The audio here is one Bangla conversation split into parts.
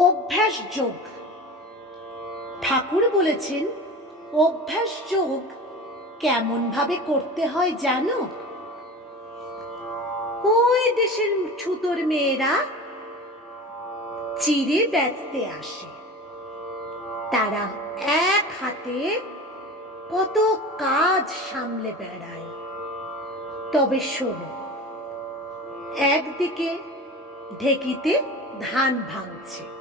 অভ্যাস যোগ। ঠাকুর বলেছেন, অভ্যাস যোগ কেমন ভাবে করতে হয় জানো? ওই দেশের ছুতোর মেয়েরা চিড়ে বেচতে আসে। তারা এক হাতে কত কাজ সামলে বেড়ায়। তবে শোনো, একদিকে ঢেকিতে ধান ভাঙছে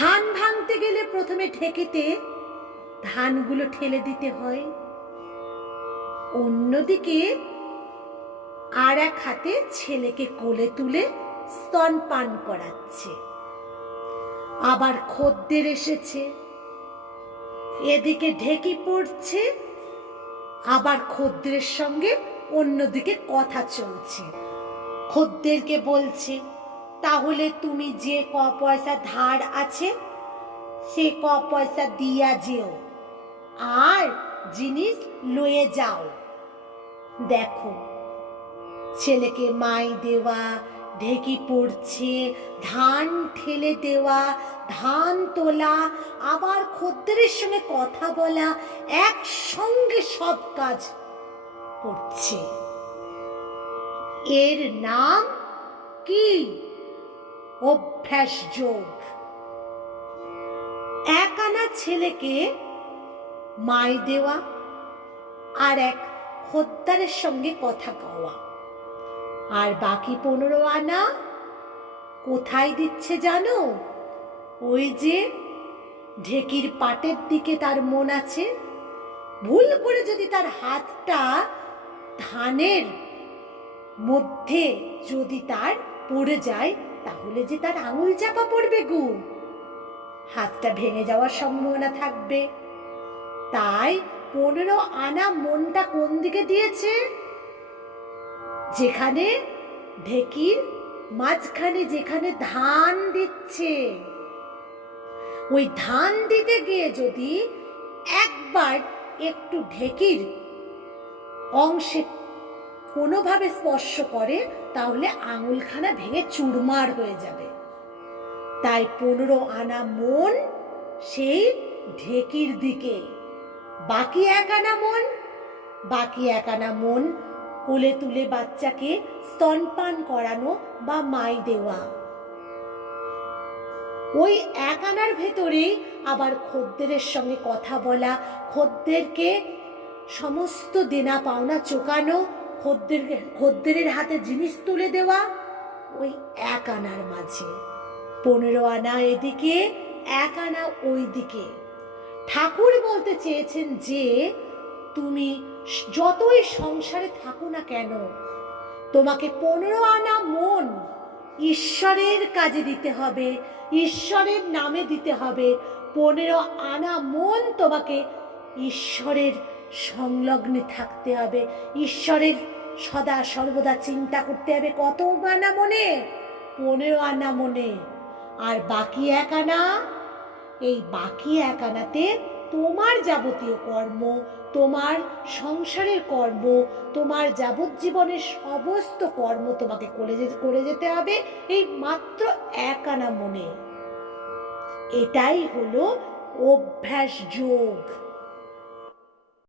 ধান ভাঙতে গেলে প্রথমে ঢেকিতে ধানগুলো ঠেলে দিতে হয়। অন্যদিকে আর এক হাতে ছেলেকে কোলে তুলে স্তন পান করাচ্ছে। আবার খদ্দের এসেছে। এদিকে ঢেকি পড়ছে, আবার খদ্দের সঙ্গে অন্যদিকে কথা চলছে। খদ্দেরকে বলছে তাহলে তুমি যে ক পয়সা ধার আছে, সে ক পয়সা দিয়া যেও। আর জিনিস লয়ে যাও। দেখো, ছেলেকে মাই দেওয়া, ঢেকি পড়ছে, ধান ঠেলে দেওয়া, ধান তোলা, আবার খদ্দেরের সঙ্গে কথা বলা, একসঙ্গে সব কাজ করছে। এর নাম কি? অভ্যাস যোগ। এক আনা ছেলেকে মাই দেওয়া আর এক খদ্দারের সঙ্গে কথা কওয়া। আর বাকি পনেরো আনা কোথায় দিচ্ছে জানো? ওই যে ঢেকির পাটের দিকে তার মন আছে। ভুল করে যদি তার হাতটা ধানের মধ্যে যদি তার পড়ে যায় তাহলে যে তার আঙুল চাপা পড়বে গু। হাতটা ভেঙে যাওয়ার সম্ভাবনা থাকবে। তাই পনেরো আনা মনটা কোন দিকে দিয়েছে? যেখানে ঢেকির মাঝখানে যেখানে ধান দিচ্ছে। ওই ধান দিতে গিয়ে যদি একবার একটু ঢেকির অংশে কোনোভাবে স্পর্শ করে, তাহলে আঙুলখানা ভেঙে চুরমার হয়ে যাবে। তাই পনেরো আনা মন সেই ঢেকির দিকে। বাকি এক আনা মন, বাকি এক আনা মন কোলে তুলে বাচ্চাকে স্তনপান করানো বা মাই দেওয়া। ওই এক আনার ভেতরেই আবার খদ্দেরের সঙ্গে কথা বলা, খদ্দেরকে সমস্ত দেনা পাওনা চোকানো খদ্দের খদ্দেরের হাতে জিনিস তুলে দেওয়া ওই এক আনার মাঝে। পনেরো আনা এদিকে, এক আনা ওই দিকে ঠাকুর বলতে চেয়েছেন যে, তুমি যতই সংসারে থাকো না কেন, তোমাকে পনেরো আনা মন ঈশ্বরের কাজে দিতে হবে, ঈশ্বরের নামে দিতে হবে। পনেরো আনা মন তোমাকে ঈশ্বরের সংলগ্নে থাকতে হবে। ঈশ্বরের সদা সর্বদা চিন্তা করতে হবে। কত আনা মনে? পনেরো আনা মনে। আর বাকি এক আনা? এই বাকি এক আনাতে তোমার যাবতীয় কর্ম, তোমার সংসারের কর্ম, তোমার যাবজ্জীবনের সমস্ত কর্ম তোমাকে করে করে যেতে হবে এই মাত্র এক আনা মনে। এটাই হলো অভ্যাস যোগ।